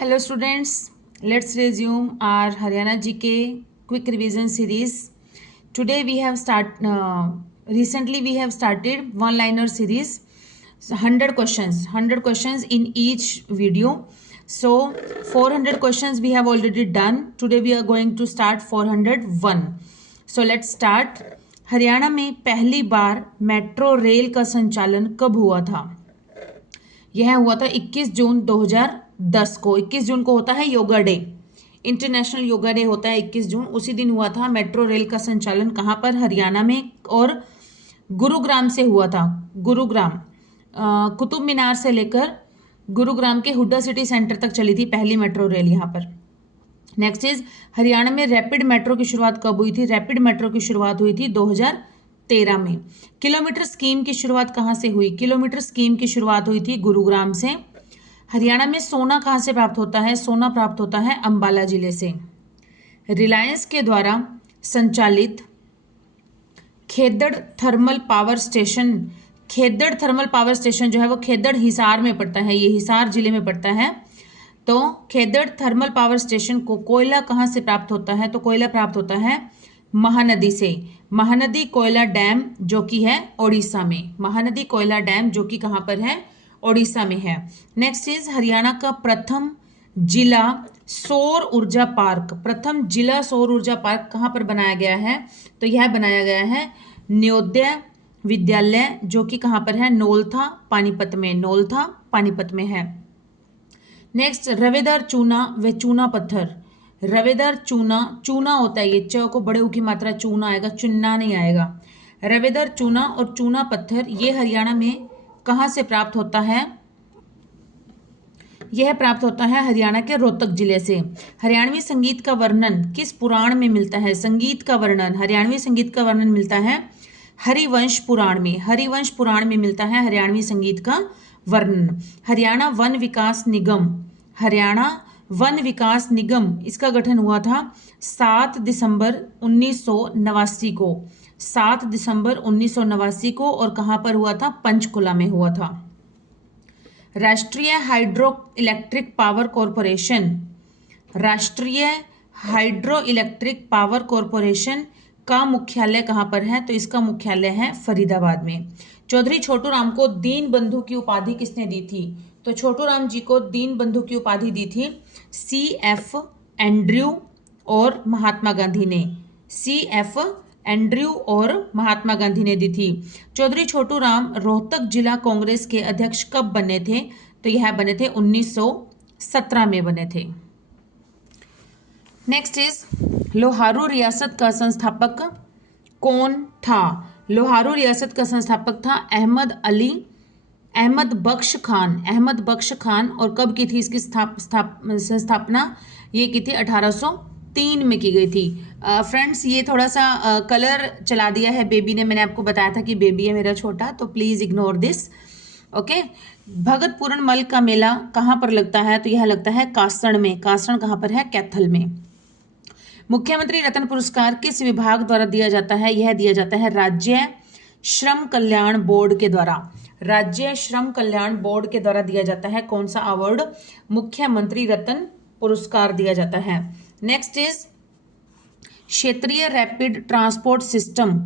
Hello students, let's resume our Haryana GK quick revision series. Today recently we have started one liner series. So 100 questions in each video. So 400 questions we have already done. Today we are going to start 401. So let's start. Haryana में पहली बार metro rail का संचालन कब हुआ था? यह हुआ था 21 जून 2010 को। 21 जून को होता है yoga day, international yoga day होता है 21 जून। उसी दिन हुआ था मेट्रो रेल का संचालन। कहाँ पर? हरियाणा में, और गुरुग्राम से हुआ था। गुरुग्राम, कुतुब मीनार से लेकर गुरुग्राम के हुड्डा सिटी सेंटर तक चली थी पहली मेट्रो रेल यहाँ पर। नेक्स्ट इज, हरियाणा में रैपिड मेट्रो की शुरुआत कब हुई थी? रैपिड मेट्रो की शुरुआत हुई थी 2013 में। किलोमीटर स्कीम की शुरुआत कहाँ से हुई? किलोमीटर स्कीम की शुरुआत हुई थी गुरुग्राम से। हरियाणा में सोना कहाँ से प्राप्त होता है? सोना प्राप्त होता है अंबाला जिले से। रिलायंस के द्वारा संचालित Khedar thermal power station, Khedar thermal power station जो है वो खेदड़ हिसार में पड़ता है, ये हिसार जिले में पड़ता है। तो खेदड़ थर्मल पावर स्टेशन को कोयला कहाँ से प्राप्त होता है? तो कोयला प्राप्त होता है महानदी से। महानदी कोयला डैम जो कि है ओडिशा में। महानदी कोयला डैम जो कि कहाँ पर है? ओडिशा में है। नेक्स्ट इज, हरियाणा का प्रथम जिला सौर ऊर्जा पार्क, प्रथम जिला सौर ऊर्जा पार्क कहाँ पर बनाया गया है? तो यह बनाया गया है नवोदय विद्यालय जो कि कहाँ पर है? नौलथा पानीपत में। नौलथा पानीपत में है। नेक्स्ट, रवेदार चूना व चूना पत्थर। रवेदार चूना, चूना होता है ये, च को बड़े ऊ की मात्रा चूना आएगा, चुन्ना नहीं आएगा। रवेदार चूना और चूना पत्थर ये हरियाणा में कहाँ से प्राप्त होता है? यह प्राप्त होता है हरियाणा के रोहतक जिले से। हरियाणवी संगीत का वर्णन किस पुराण में मिलता है? संगीत का वर्णन, हरियाणवी संगीत का वर्णन मिलता है हरिवंश पुराण में। हरिवंश पुराण में मिलता है हरियाणवी संगीत का वर्णन। हरियाणा वन विकास निगम, हरियाणा वन विकास निगम, इसका गठन हुआ था 7 दिसंबर 1989 को। 7 दिसंबर 1989 को, और कहाँ पर हुआ था? पंचकुला में हुआ था। राष्ट्रीय हाइड्रो इलेक्ट्रिक पावर कॉरपोरेशन, राष्ट्रीय हाइड्रो इलेक्ट्रिक पावर कॉरपोरेशन का मुख्यालय कहाँ पर है? तो इसका मुख्यालय है फरीदाबाद में। चौधरी छोटू राम को दीन बंधु की उपाधि किसने दी थी? तो छोटू राम जी को दीन बंधु की उपाधि दी थी CF एंड्रयू और महात्मा गांधी ने। CF एंड्रयू और महात्मा गांधी ने दी थी। चौधरी छोटू राम रोहतक जिला कांग्रेस के अध्यक्ष कब बने थे? तो यह बने थे 1917 में बने थे। नेक्स्ट इज, लोहारू रियासत का संस्थापक कौन था? लोहारू रियासत का संस्थापक था अहमद बख्श खान। अहमद बख्श खान। और कब की थी इसकी संस्थापना? ये की थी 1803 में की गई थी। फ्रेंड्स, ये थोड़ा सा कलर चला दिया है बेबी ने। मैंने आपको बताया था कि बेबी है मेरा छोटा, तो प्लीज इग्नोर दिस। ओके। भगत पूर्ण मल का मेला कहाँ पर लगता है? तो यह लगता है कासण में। कासण कहाँ पर है? कैथल में। मुख्यमंत्री रत्न पुरस्कार किस विभाग द्वारा दिया जाता है? यह दिया जाता है राज्य श्रम कल्याण बोर्ड के द्वारा। राज्य श्रम कल्याण बोर्ड के द्वारा दिया जाता है। कौन सा अवार्ड? मुख्यमंत्री रत्न पुरस्कार दिया जाता है। नेक्स्ट इज, क्षेत्रीय रैपिड ट्रांसपोर्ट सिस्टम,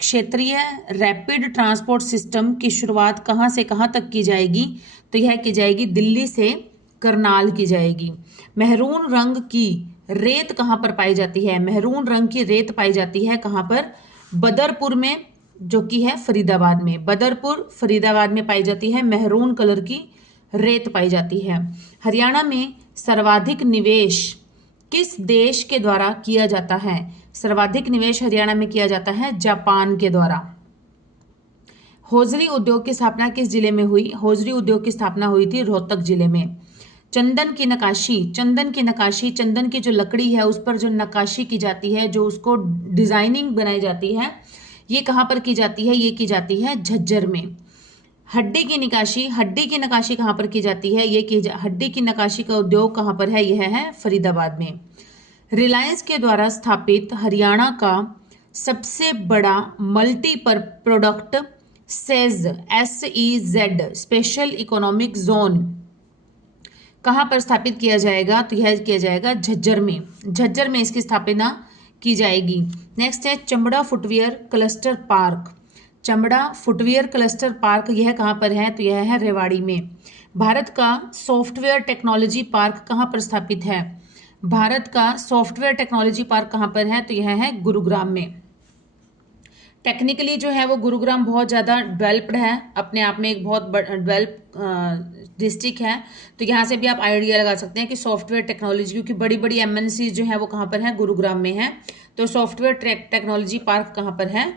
क्षेत्रीय रैपिड ट्रांसपोर्ट सिस्टम की शुरुआत कहाँ से कहाँ तक की जाएगी? तो यह की जाएगी दिल्ली से करनाल की जाएगी। मेहरून रंग की रेत कहाँ पर पाई जाती है? मेहरून रंग की रेत पाई जाती है कहाँ पर? बदरपुर में, जो कि है फरीदाबाद में। बदरपुर फरीदाबाद में पाई जाती है, मेहरून कलर की रेत पाई जाती है। हरियाणा में सर्वाधिक निवेश किस देश के द्वारा किया जाता है? सर्वाधिक निवेश हरियाणा में किया जाता है जापान के द्वारा। हौजरी उद्योग की स्थापना किस जिले में हुई? हौजरी उद्योग की स्थापना हुई थी रोहतक जिले में। चंदन की नकाशी, चंदन की नकाशी, चंदन की जो लकड़ी है उस पर जो नकाशी की जाती है, जो उसको डिजाइनिंग बनाई जाती है, ये कहाँ पर की जाती है? ये की जाती है झज्जर में। हड्डी की नकाशी, हड्डी की नकाशी कहाँ पर की जाती है? हड्डी की नकाशी का उद्योग कहाँ पर है? यह है फरीदाबाद में। रिलायंस के द्वारा स्थापित हरियाणा का सबसे बड़ा multi product SEZ special economic zone कहाँ पर स्थापित किया जाएगा, तो यह किया जाएगा झज्जर में, झज्जर में इसकी स्थापना की जाएगी। नेक्स्ट है चमड़ा फुटवियर क्लस्टर पार्क, चमड़ा फुटवियर क्लस्टर पार्क यह कहाँ पर है, तो यह है रेवाड़ी में। भारत का सॉफ्टवेयर टेक्नोलॉजी पार्क कहाँ पर स्थापित है, भारत का सॉफ्टवेयर टेक्नोलॉजी पार्क कहाँ पर है, तो यह है गुरुग्राम में। टेक्निकली जो है वो गुरुग्राम बहुत ज़्यादा डेवलप्ड है, अपने आप में एक बहुत डेवलप डिस्ट्रिक्ट है। तो यहाँ से भी आप आइडिया लगा सकते हैं कि सॉफ्टवेयर टेक्नोलॉजी, क्योंकि बड़ी बड़ी एमएनसी जो है वो कहाँ पर है, गुरुग्राम में है। तो सॉफ्टवेयर टेक्नोलॉजी पार्क कहाँ पर है,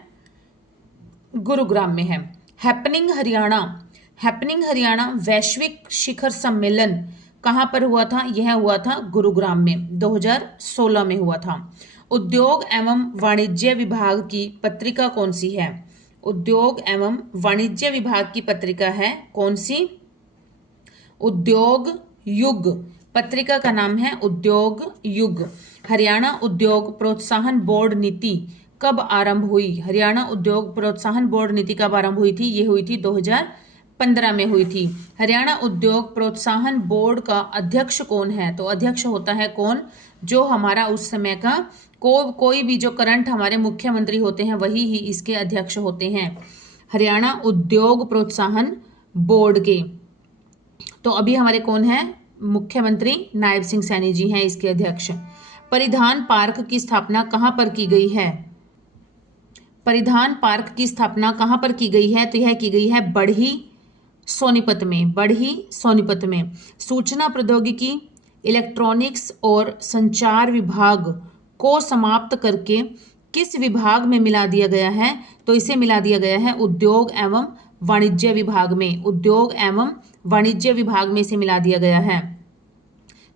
गुरुग्राम में है। हैपनिंग हरियाणा, हैपनिंग हरियाणा वैश्विक शिखर सम्मेलन कहाँ पर हुआ था, यह हुआ था गुरुग्राम में, 2016 में हुआ था। उद्योग एवं वाणिज्य विभाग की पत्रिका कौन सी है, उद्योग एवं वाणिज्य विभाग की पत्रिका है कौन सी, उद्योग युग, पत्रिका का नाम है उद्योग युग। हरियाणा उद्योग प्रोत्साहन बोर्ड नीति कब आरंभ हुई, हरियाणा उद्योग प्रोत्साहन बोर्ड नीति कब आरंभ हुई थी, ये हुई थी 2015 में हुई थी। हरियाणा उद्योग प्रोत्साहन बोर्ड का अध्यक्ष कौन है, तो अध्यक्ष होता है कौन, जो हमारा उस समय का कोई भी जो करंट हमारे मुख्यमंत्री होते हैं वही ही इसके अध्यक्ष होते हैं, हरियाणा उद्योग प्रोत्साहन बोर्ड के। तो अभी हमारे कौन है, मुख्यमंत्री नायब सिंह सैनी जी हैं इसके अध्यक्ष। परिधान पार्क की स्थापना कहाँ पर की गई है, परिधान पार्क की स्थापना कहाँ पर की गई है, तो यह की गई है बढ़ी सोनीपत में, बढ़ी सोनीपत में। सूचना प्रौद्योगिकी इलेक्ट्रॉनिक्स और संचार विभाग को समाप्त करके किस विभाग में मिला दिया गया है, तो इसे मिला दिया गया है उद्योग एवं वाणिज्य विभाग में, उद्योग एवं वाणिज्य विभाग में इसे मिला दिया गया है।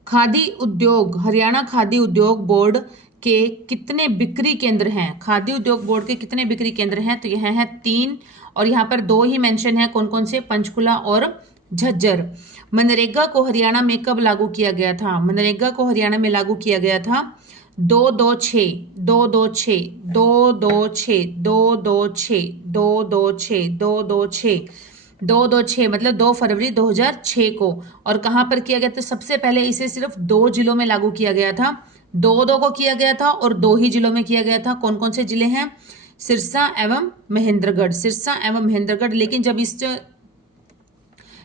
खादी उद्योग, हरियाणा खादी उद्योग बोर्ड के कितने बिक्री केंद्र हैं, खादी उद्योग बोर्ड के कितने बिक्री केंद्र हैं, तो यह है 3, और यहाँ पर 2 ही मेंशन है, कौन कौन से, पंचकुला और झज्जर। मनरेगा को हरियाणा में कब लागू किया गया था, मनरेगा को हरियाणा में लागू किया गया था 226 226 226 226 226 226 226 मतलब 2 फरवरी 2006 को। और कहाँ पर किया गया था, सबसे पहले इसे सिर्फ 2 जिलों में लागू किया गया था, 2 को किया गया था और 2 ही जिलों में किया गया था। कौन कौन से जिले हैं, सिरसा एवं महेंद्रगढ़, सिरसा एवं महेंद्रगढ़। लेकिन जब इस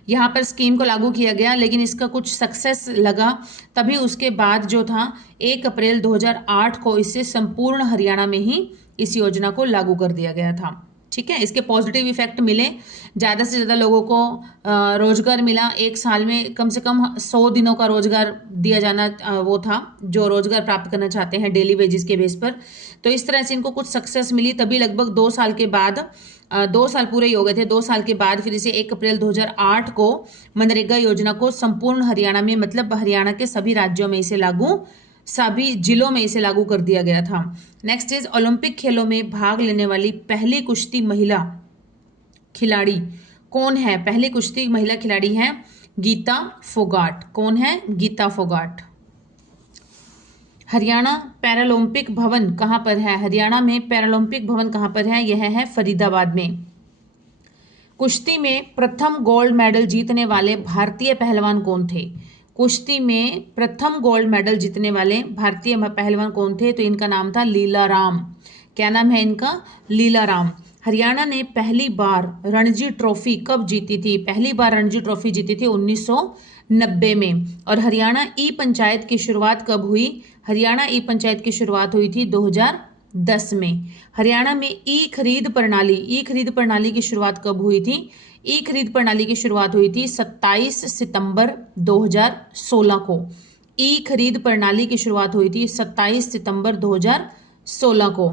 यहाँ पर स्कीम को लागू किया गया, लेकिन इसका कुछ सक्सेस लगा, तभी उसके बाद जो था 1 अप्रैल 2008 को इसे संपूर्ण हरियाणा में ही इस योजना को लागू कर दिया गया था। ठीक है, इसके पॉजिटिव इफेक्ट मिले, ज़्यादा से ज़्यादा लोगों को रोजगार मिला। एक साल में कम से कम 100 दिनों का रोजगार दिया जाना वो था, जो रोजगार प्राप्त करना चाहते हैं डेली वेजेस के बेस पर। तो इस तरह से इनको कुछ सक्सेस मिली, तभी लगभग 2 साल के बाद 2 साल पूरे ही हो गए थे, 2 साल के बाद फिर इसे 1 अप्रैल 2008 को मनरेगा योजना को संपूर्ण हरियाणा में, मतलब हरियाणा के सभी राज्यों में इसे लागू, सभी जिलों में इसे लागू कर दिया गया था। नेक्स्ट इज ओलंपिक खेलों में भाग लेने वाली पहली कुश्ती महिला खिलाड़ी कौन है, पहली कुश्ती महिला खिलाड़ी है गीता फोगाट। कौन है, गीता फोगाट। हरियाणा पैरालंपिक भवन कहाँ पर है, हरियाणा में पैरालंपिक भवन कहाँ पर है, यह है फरीदाबाद में। कुश्ती में प्रथम गोल्ड मेडल जीतने वाले भारतीय पहलवान कौन थे, कुश्ती में प्रथम गोल्ड मेडल जीतने वाले भारतीय पहलवान कौन थे, तो इनका नाम था लीला राम। क्या नाम है इनका, लीला राम। हरियाणा ने पहली बार रणजी ट्रॉफी कब जीती थी, पहली बार रणजी ट्रॉफी जीती थी 1990 में। और हरियाणा ई पंचायत की शुरुआत कब हुई, हरियाणा ई पंचायत की शुरुआत हुई थी 2010 में। हरियाणा में ई खरीद प्रणाली की शुरुआत कब हुई थी, ई खरीद प्रणाली की शुरुआत हुई थी 27 सितंबर 2016 को। ई खरीद प्रणाली की शुरुआत हुई थी 27 सितंबर 2016 को।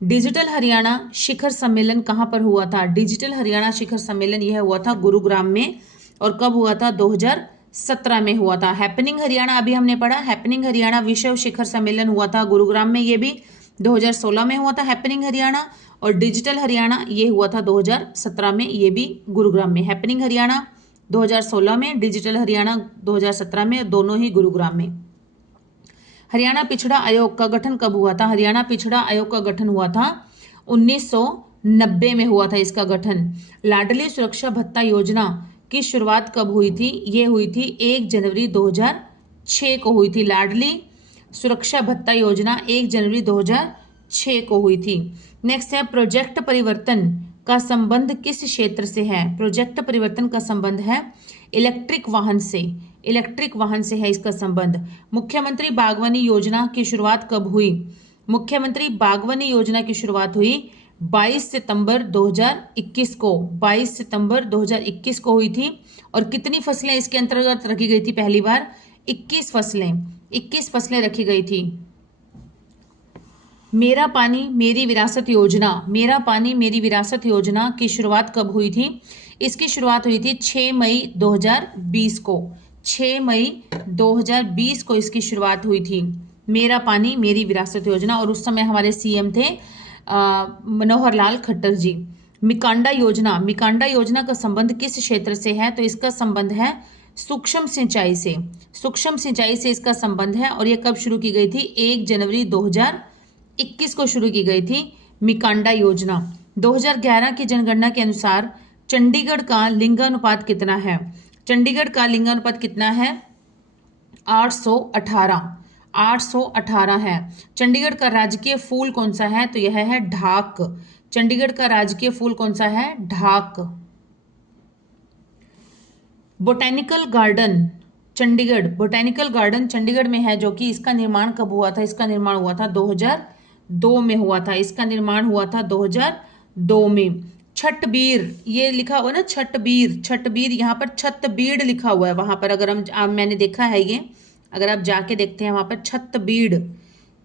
डिजिटल हरियाणा शिखर सम्मेलन कहाँ पर हुआ था, डिजिटल हरियाणा शिखर सम्मेलन यह हुआ था गुरुग्राम में। और कब हुआ था, 2017 में हुआ था। हैपनिंग हरियाणा अभी हमने पढ़ा, हैपनिंग हरियाणा विश्व शिखर सम्मेलन हुआ था गुरुग्राम में, ये भी 2016 में हुआ था हैपनिंग हरियाणा। और डिजिटल हरियाणा ये हुआ था 2017 में, ये भी गुरुग्राम में। हैपनिंग हरियाणा 2016 में, डिजिटल हरियाणा 2017 में, दोनों ही गुरुग्राम में। हरियाणा पिछड़ा आयोग का गठन कब हुआ था, हरियाणा पिछड़ा आयोग का गठन हुआ था 1990 में हुआ था इसका गठन। लाडली सुरक्षा भत्ता योजना की शुरुआत कब हुई थी? ये हुई थी 1 जनवरी 2006 को हुई थी। लाडली सुरक्षा भत्ता योजना 1 जनवरी 2006 को हुई थी। नेक्स्ट है प्रोजेक्ट परिवर्तन का संबंध किस क्षेत्र से है? प्रोजेक्ट परिवर्तन का संबंध है इलेक्ट्रिक वाहन से। इलेक्ट्रिक वाहन से है इसका संबंध। मुख्यमंत्री बागवानी योजना की शुरुआत कब हुई? मुख्यमंत्री बागवानी योजना की शुरुआत हुई 22 सितंबर 2021 को। 22 सितंबर 2021 को हुई थी। और कितनी फसलें इसके अंतर्गत रखी गई थी? पहली बार 21 फसलें। 21 फसलें रखी गई थी। मेरा पानी मेरी विरासत योजना, मेरा पानी मेरी विरासत योजना की शुरुआत कब हुई थी? इसकी शुरुआत हुई थी 6 मई 2020 को। 6 मई 2020 को इसकी शुरुआत हुई थी, मेरा पानी मेरी विरासत योजना। और उस समय हमारे सीएम थे मनोहर लाल खट्टर जी। मिकांडा योजना, मिकांडा योजना का संबंध किस क्षेत्र से है? तो इसका संबंध है सूक्ष्म सिंचाई से। सूक्ष्म सिंचाई से इसका संबंध है। और यह कब शुरू की गई थी? 1 जनवरी 2021 को शुरू की गई थी मिकांडा योजना। 2011 की जनगणना के अनुसार चंडीगढ़ का लिंगानुपात कितना है? चंडीगढ़ का लिंगानुपात कितना है? 818। 818 है। चंडीगढ़ का राजकीय फूल कौन सा है? तो यह है ढाक। चंडीगढ़ का राजकीय फूल कौन सा है? ढाक। Botanical garden Chandigarh, botanical garden Chandigarh में है, जो कि इसका निर्माण कब हुआ था? इसका निर्माण हुआ था 2002 में हुआ था। इसका निर्माण हुआ था 2002 में। छठबीर, ये लिखा हुआ ना छठबीर, छठबीर, यहाँ पर छतबीड़ मैंने हुआ है वहां पर। अगर मैंने देखा है ये, अगर आप जाके देखते हैं वहां पर छतबीड़,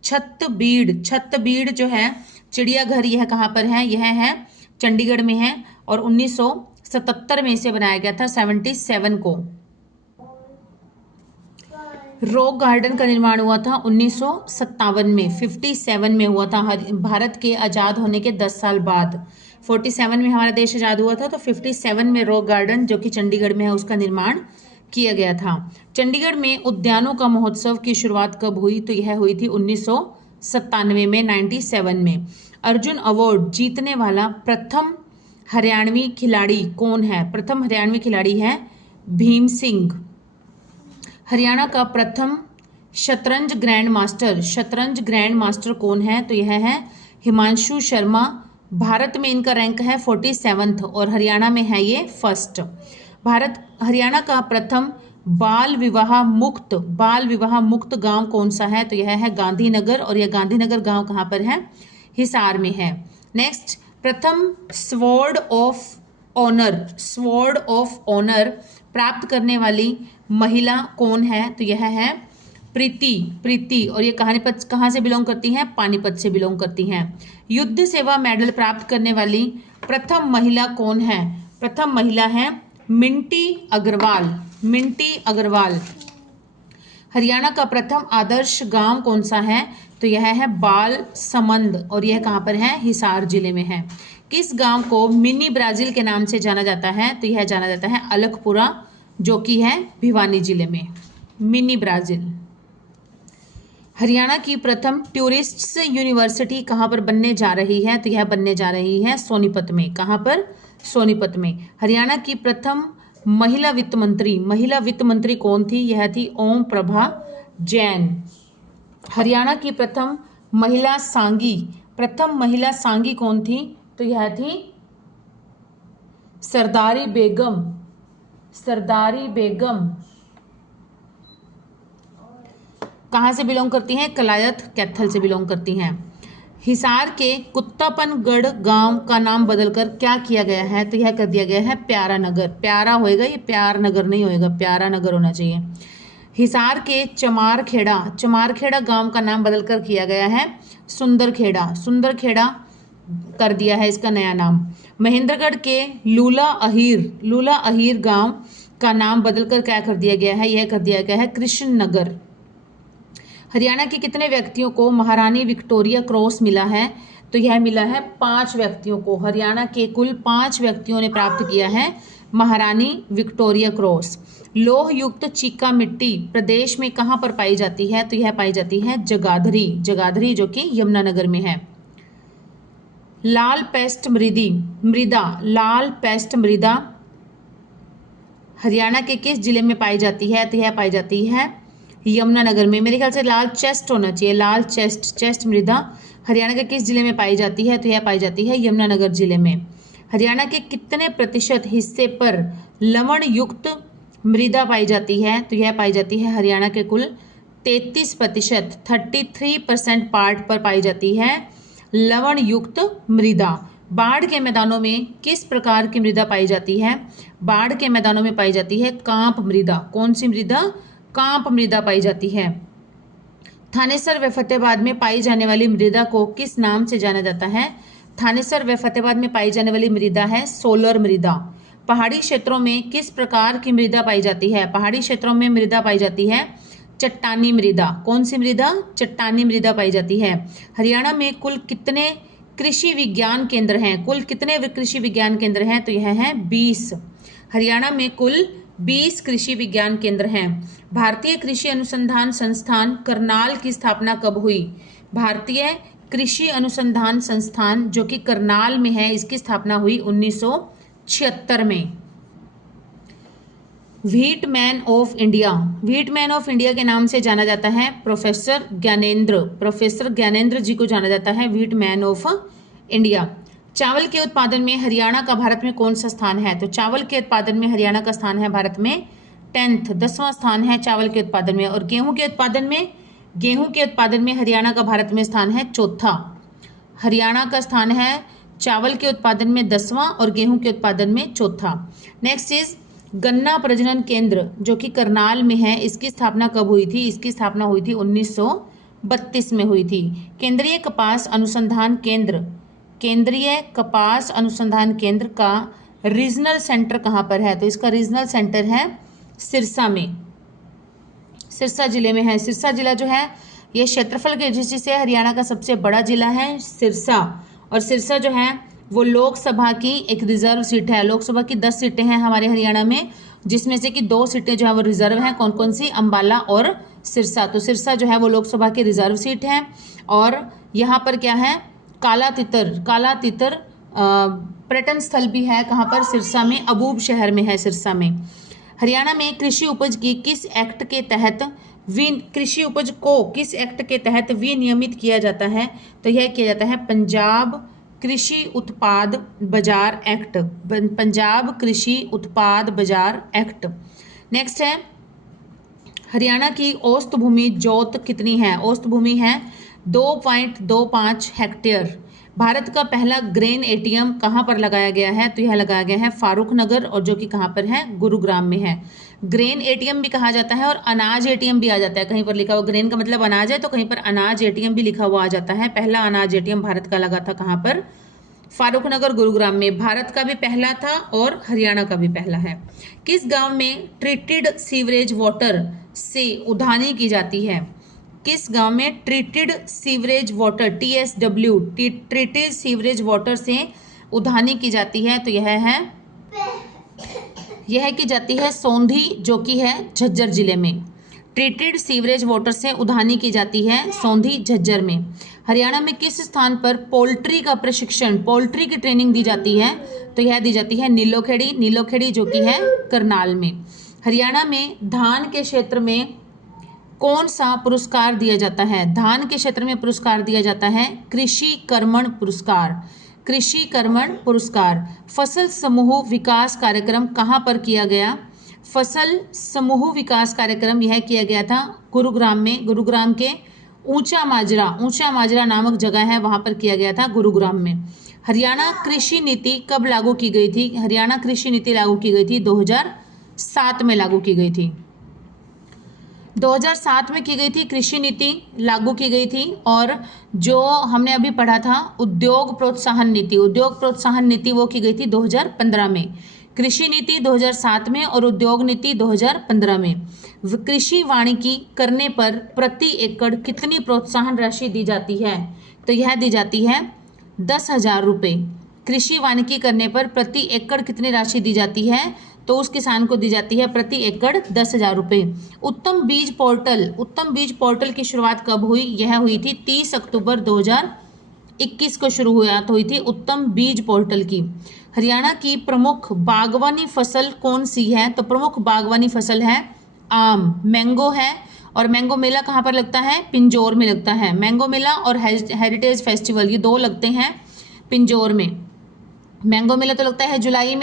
छतबीड़, छतबीड़ जो है चिड़ियाघर, यह कहाँ पर है? यह है चंडीगढ़ में है। और 1977 में इसे बनाया गया था, 77 को। रॉक गार्डन का निर्माण हुआ था 1957 में, 57 में हुआ था, भारत के आज़ाद होने के 10 साल बाद। 47 में हमारा देश आज़ाद हुआ था, तो 57 में रॉक गार्डन जो कि चंडीगढ़ में है उसका निर्माण किया गया था। चंडीगढ़ में उद्यानों का महोत्सव की शुरुआत कब हुई? तो यह हुई थी 1997 में, 97 में। अर्जुन अवार्ड जीतने वाला प्रथम हरियाणवी खिलाड़ी कौन है? प्रथम हरियाणवी खिलाड़ी है भीम सिंह। हरियाणा का प्रथम शतरंज ग्रैंड मास्टर, शतरंज ग्रैंड मास्टर कौन है? तो यह है हिमांशु शर्मा। भारत में इनका रैंक है 47 और हरियाणा में है ये फर्स्ट। हरियाणा का प्रथम बाल विवाह मुक्त गांव कौन सा है? तो यह है गांधीनगर। और यह गांधीनगर गांव कहाँ पर है? हिसार में है। नेक्स्ट, प्रथम स्वॉर्ड ऑफ ऑनर प्राप्त करने वाली महिला कौन है? तो यह है प्रीति। और ये कहाँ से बिलोंग करती हैं? पानीपत से बिलोंग करती हैं। युद्ध सेवा मेडल प्राप्त करने वाली प्रथम महिला कौन है? प्रथम महिला है मिंटी अग्रवाल। हरियाणा का प्रथम आदर्श गांव कौन सा है? तो यह है बालसमंद। और यह कहाँ पर है? हिसार जिले में है। किस गांव को मिनी ब्राजील के नाम से जाना जाता है? तो यह जाना जाता है अलकपुरा, जो कि है भिवानी जिले में। Mini Brazil. हरियाणा की प्रथम टूरिस्ट यूनिवर्सिटी कहाँ पर बनने जा रही है? तो यह बनने जा रही है सोनीपत में। कहाँ पर? सोनीपत में। हरियाणा की प्रथम महिला वित्त मंत्री कौन थी? यह थी ओम प्रभा जैन। हरियाणा की प्रथम महिला सांगी कौन थी? तो यह थी सरदारी बेगम। कहाँ से बिलोंग करती हैं? कलायत कैथल से बिलोंग करती हैं। हिसार के कुत्तापनगढ़ गांव का नाम बदलकर क्या किया गया है? तो यह कर दिया गया है प्यारा नगर। प्यारा होएगा, ये प्यार नगर नहीं होएगा, प्यारा नगर होना चाहिए। हिसार के चमारखेड़ा गांव का नाम बदलकर किया गया है सुंदरखेड़ा कर दिया है इसका नया नाम। महेंद्रगढ़ के लूला अहीर गांव का नाम बदलकर क्या कर दिया गया है? यह कर दिया गया है कृष्ण नगर। हरियाणा के कितने व्यक्तियों को महारानी विक्टोरिया क्रॉस मिला है? तो यह मिला है 5 व्यक्तियों को। हरियाणा के कुल 5 व्यक्तियों ने प्राप्त किया है महारानी विक्टोरिया क्रॉस। लोह युक्त चीका मिट्टी प्रदेश में कहाँ पर पाई जाती है? तो यह पाई जाती है जगाधरी, जो कि यमुनानगर में है। लाल पेस्ट मृदा हरियाणा के किस जिले में पाई जाती है? तो यह पाई जाती है यमुनानगर में। मेरे ख्याल से लाल चेस्ट होना चाहिए, लाल चेस्ट मृदा हरियाणा के किस जिले में पाई जाती है? तो यह पाई जाती है यमुनानगर जिले में। हरियाणा के कितने प्रतिशत हिस्से पर लवण युक्त मृदा पाई जाती है? तो यह पाई जाती है हरियाणा के कुल 33%, 33% पार्ट पर पाई जाती है लवण युक्त मृदा। बाढ़ के मैदानों में किस प्रकार की मृदा पाई जाती है? बाढ़ के मैदानों में पाई जाती है कांप मृदा। कौन सी मृदा? कांप मृदा पाई जाती है। थानेसर व फतेहाबाद में पाई जाने वाली मृदा को किस नाम से जाना जाता है? थानेसर व फतेहाबाद में पाई जाने वाली मृदा है सोलर मृदा। पहाड़ी क्षेत्रों में किस प्रकार की मृदा पाई जाती है? पहाड़ी क्षेत्रों में मृदा पाई जाती है चट्टानी मृदा। कौन सी मृदा? चट्टानी मृदा पाई जाती है। हरियाणा में कुल कितने कृषि विज्ञान केंद्र हैं? कुल कितने कृषि विज्ञान केंद्र हैं? तो यह है 20। हरियाणा में कुल 20 कृषि विज्ञान केंद्र हैं। भारतीय कृषि अनुसंधान संस्थान करनाल की स्थापना कब हुई? भारतीय कृषि अनुसंधान संस्थान जो कि करनाल में है, इसकी स्थापना हुई 1976 में। Wheat man of India, wheat man of India के नाम से जाना जाता है प्रोफेसर ज्ञानेंद्र जी को जाना जाता है व्हीट मैन ऑफ इंडिया। चावल के उत्पादन में हरियाणा का भारत में कौन सा स्थान है? तो चावल के उत्पादन में हरियाणा का स्थान है भारत में 10वां स्थान है चावल के उत्पादन में। और गेहूं के उत्पादन में हरियाणा का भारत में स्थान है 4था। हरियाणा का स्थान है चावल के उत्पादन में 10वां और गेहूं के उत्पादन में 4था। नेक्स्ट इज गन्ना प्रजनन केंद्र जो कि करनाल में है, इसकी स्थापना कब हुई थी? इसकी स्थापना हुई थी 1932 में हुई थी। केंद्रीय कपास अनुसंधान केंद्र का रीजनल सेंटर कहाँ पर है? तो इसका रीजनल सेंटर है सिरसा में, सिरसा जिले में है। सिरसा जिला जो है ये क्षेत्रफल के दृष्टि से हरियाणा का सबसे बड़ा जिला है सिरसा। और सिरसा जो है वो लोकसभा की एक रिजर्व सीट है। लोकसभा की 10 सीटें हैं हमारे हरियाणा में, जिसमें से कि 2 सीटें जो है वो रिजर्व हैं। कौन कौन सी? अंबाला और सिरसा। तो सिरसा जो है वो लोकसभा की रिजर्व सीट है। और यहाँ पर क्या है? काला तितर पर्यटन स्थल भी है। कहाँ पर? सिरसा में, अबूब शहर में है सिरसा में। हरियाणा में कृषि उपज की किस एक्ट के तहत कृषि उपज को किस एक्ट के तहत विनियमित किया जाता है? तो यह किया जाता है पंजाब कृषि उत्पाद बाजार एक्ट, पंजाब कृषि उत्पाद बाजार एक्ट। नेक्स्ट है हरियाणा की औसत भूमि जोत कितनी है? औसत भूमि है 2.25 हेक्टेयर। भारत का पहला ग्रेन एटीएम कहाँ पर लगाया गया है? तो यह लगाया गया है फारूक नगर, और जो कि कहाँ पर है? गुरुग्राम में है। ग्रेन एटीएम भी कहा जाता है और अनाज एटीएम भी आ जाता है। कहीं पर लिखा हुआ ग्रेन का मतलब अनाज है, तो कहीं पर अनाज एटीएम भी लिखा हुआ आ जाता है। पहला अनाज एटीएम भारत का लगा था कहाँ पर? फारूक नगर, गुरुग्राम में। भारत का भी पहला था और हरियाणा का भी पहला है। किस गांव में ट्रीटेड सीवरेज वाटर से उधानी की जाती है? किस गांव में treated sewerage water TSW treated sewerage water से उधानी की जाती है? तो यह की जाती है सौंधी, जो कि है झज्जर जिले में। ट्रीटेड सीवरेज वाटर से उधानी की जाती है सौंधी, झज्जर में। हरियाणा में किस स्थान पर पोल्ट्री का प्रशिक्षण, पोल्ट्री की ट्रेनिंग दी जाती है? तो यह दी जाती है नीलोखेड़ी जो कि है करनाल में। हरियाणा में धान के क्षेत्र में कौन सा पुरस्कार दिया जाता है? धान के क्षेत्र में पुरस्कार दिया जाता है कृषि कर्मण पुरस्कार। फसल समूह विकास कार्यक्रम कहाँ पर किया गया? फसल समूह विकास कार्यक्रम यह किया गया था गुरुग्राम में। गुरुग्राम के ऊंचा माजरा नामक जगह है, वहां पर किया गया था गुरुग्राम में। हरियाणा कृषि नीति कब लागू की गई थी? हरियाणा कृषि नीति लागू की गई थी 2007 में लागू की गई थी। 2007 में की गई थी कृषि नीति लागू की गई थी। और जो हमने अभी पढ़ा था उद्योग प्रोत्साहन नीति वो की गई थी 2015 में। कृषि नीति 2007 में और उद्योग नीति 2015 में। कृषि वानिकी करने पर प्रति एकड़ कितनी प्रोत्साहन राशि दी जाती है? तो यह दी जाती है 10,000 रुपये। कृषि वानिकी करने पर प्रति एकड़ कितनी राशि दी जाती है? तो उस किसान को दी जाती है प्रति एकड़ 10,000 रुपये। उत्तम बीज पोर्टल की शुरुआत कब हुई? यह हुई थी 30 अक्टूबर 21 को शुरुआत हुई थी उत्तम बीज पोर्टल की। हरियाणा की प्रमुख बागवानी फसल कौन सी है? तो प्रमुख बागवानी फसल है आम, मैंगो है। और मैंगो मेला कहाँ पर लगता है? पिंजौर में लगता है। मैंगो मेला और हेरिटेज फेस्टिवल ये दो लगते हैं पिंजौर में। मैंगो मेला तो लगता है जुलाई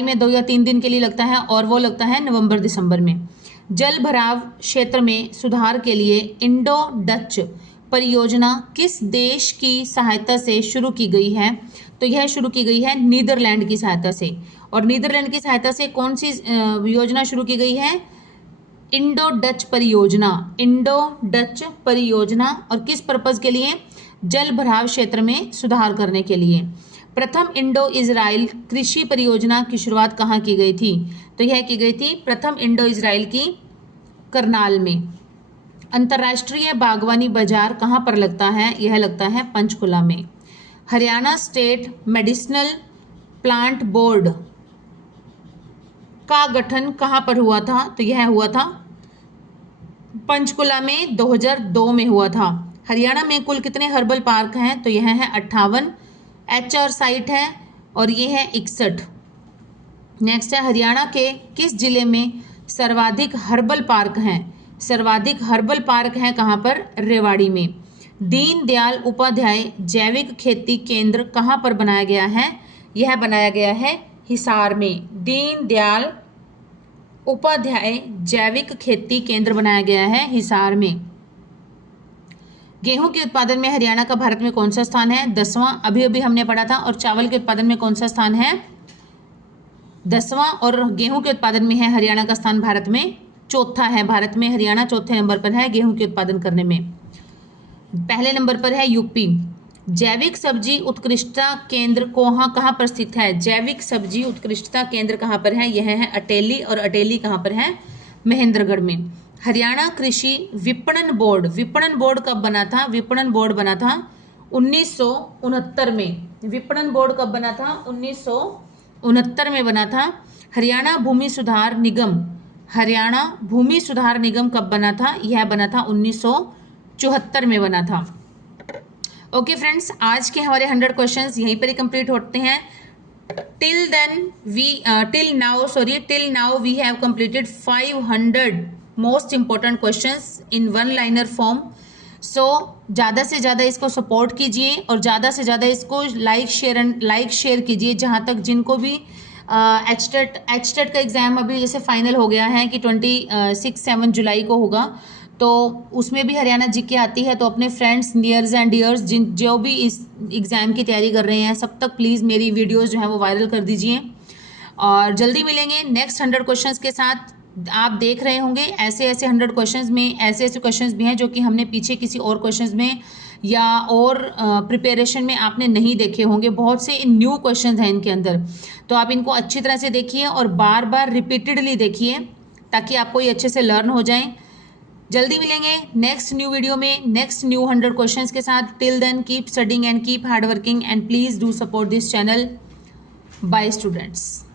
में 2 या 3 दिन के लिए लगता है, और वो लगता है नवंबर दिसंबर में। जल भराव क्षेत्र में सुधार के लिए इंडो डच परियोजना किस देश की सहायता से शुरू की गई है? तो यह शुरू की गई है नीदरलैंड की सहायता से। और नीदरलैंड की सहायता से कौन सी योजना शुरू की गई है? इंडो डच परियोजना। इंडो डच परियोजना। और किस पर्पज के लिए? जल भराव क्षेत्र में सुधार करने के लिए। प्रथम इंडो इजराइल कृषि परियोजना की शुरुआत कहाँ की गई थी? तो यह की गई थी प्रथम इंडो इजराइल की करनाल में। अंतर्राष्ट्रीय बागवानी बाजार कहाँ पर लगता है? यह लगता है पंचकुला में। Haryana state medicinal plant board का गठन कहाँ पर हुआ था? तो यह हुआ था पंचकुला में 2002 में हुआ था। हरियाणा में कुल कितने हर्बल पार्क हैं? तो यह है 58। HR साइट है और ये है 61। नेक्स्ट है हरियाणा के किस जिले में सर्वाधिक हर्बल पार्क हैं? सर्वाधिक हर्बल पार्क हैं कहाँ पर? रेवाड़ी में। दीनदयाल उपाध्याय जैविक खेती केंद्र कहाँ पर बनाया गया है? यह बनाया गया है हिसार में। दीनदयाल उपाध्याय जैविक खेती केंद्र बनाया गया है हिसार में। गेहूं के उत्पादन में हरियाणा का भारत में कौन सा स्थान है? 10वां, अभी अभी हमने पढ़ा था। और चावल के उत्पादन में कौन सा स्थान है? 10वां। और गेहूं के उत्पादन में है हरियाणा का स्थान भारत में चौथा है। भारत में हरियाणा चौथे नंबर पर है गेहूं के उत्पादन करने में। पहले नंबर पर है यूपी। जैविक सब्जी उत्कृष्टता केंद्र कहाँ पर स्थित है? जैविक सब्जी उत्कृष्टता केंद्र कहाँ पर है? यह है अटेली। और अटेली कहाँ पर है? महेंद्रगढ़ में। हरियाणा कृषि विपणन बोर्ड कब बना था? विपणन बोर्ड बना था 1969 में। विपणन बोर्ड कब बना था? 1969 में बना था। हरियाणा भूमि सुधार निगम कब बना था? यह बना था 1974 में बना था। ओके फ्रेंड्स, आज के हमारे 100 क्वेश्चंस यहीं पर ही कंप्लीट होते हैं। till now we have completed 500 most important questions in one liner form. सो ज़्यादा से ज़्यादा इसको सपोर्ट कीजिए और ज़्यादा से ज़्यादा इसको लाइक शेयर कीजिए। जहाँ तक जिनको भी एचटेट का एग्ज़ाम अभी जैसे फाइनल हो गया है कि 26-7 जुलाई को होगा, तो उसमें भी हरियाणा जीके आती है। तो अपने फ्रेंड्स नियर्स एंड डियर्स जो भी इस एग्ज़ाम की तैयारी कर रहे हैं सब तक प्लीज़ मेरी वीडियोस जो है वो वायरल कर दीजिए। और जल्दी मिलेंगे नेक्स्ट 100 क्वेश्चंस के साथ। आप देख रहे होंगे ऐसे 100 क्वेश्चंस में ऐसे क्वेश्चंस भी हैं जो कि हमने पीछे किसी और क्वेश्चंस में या और प्रिपरेशन में आपने नहीं देखे होंगे। बहुत से न्यू क्वेश्चंस हैं इनके अंदर, तो आप इनको अच्छी तरह से देखिए और बार बार रिपीटेडली देखिए ताकि आपको ये अच्छे से लर्न हो जाएं। जल्दी मिलेंगे नेक्स्ट न्यू वीडियो में नेक्स्ट न्यू 100 क्वेश्चंस के साथ। Till then keep studying and keep hard working and please do support this channel. Bye students.